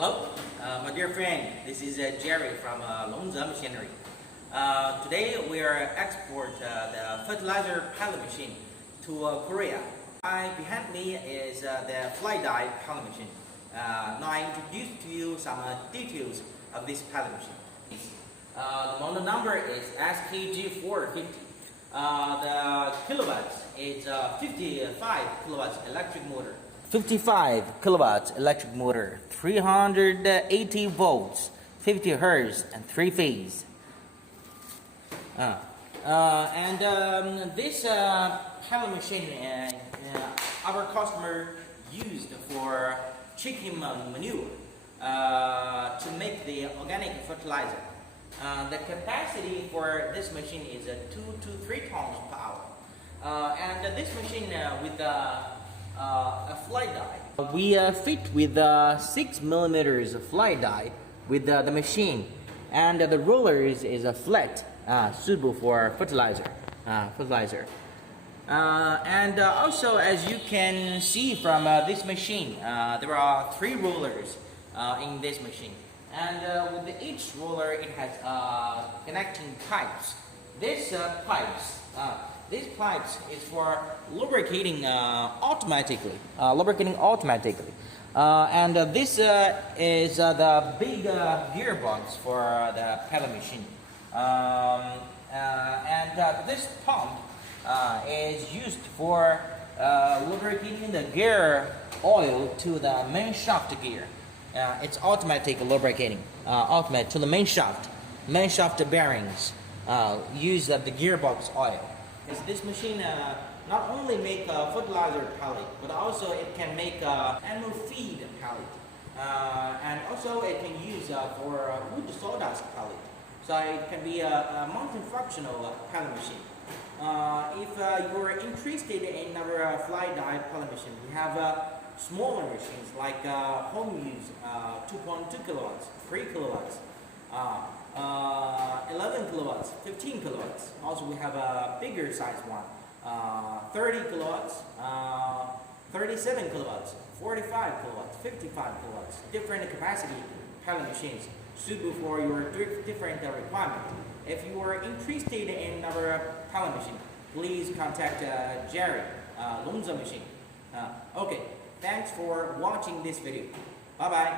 Hello, my dear friend. This is Jerry from Longze Machinery. Today we are export the fertilizer pellet machine to Korea. Behind me is the fly dye pellet machine. Now I introduce to you some details of this pellet machine. The model number is SKG450. The kilowatts is 55 kilowatts electric motor. 55 kilowatts electric motor, 380 volts, 50 hertz, and 3-phase. This pellet machine our customer used for chicken manure to make the organic fertilizer. The capacity for this machine is 2 to 3 tons per hour. And this machine with a fly dye. We fit with 6 millimeters fly dye with the machine, and the roller is a flat, suitable for fertilizer. Also, as you can see from this machine, there are 3 rollers in this machine, and with each roller it has connecting pipes. These pipes is for lubricating automatically. And this is the big gearbox for the pellet machine. This pump is used for lubricating the gear oil to the main shaft gear. It's automatic lubricating, automatic to the main shaft bearings. Use the gearbox oil. This machine not only make a fertilizer pellet, but also it can make animal feed pellet, and also it can use for wood sawdust pellet. So it can be a multifunctional pellet machine. If you're interested in our fly dye pellet machine, we have smaller machines like home use, 2.2 kilowatts, 3 kilowatts. 11 kilowatts, 15 kilowatts. Also we have a bigger size one, 30 kilowatts, 37 kilowatts, 45 kilowatts, 55 kilowatts. Different capacity pellet machines suitable for your different requirement. If you are interested in our pellet machine, please contact Jerry, Longze Machine. Okay, thanks for watching this video. Bye bye.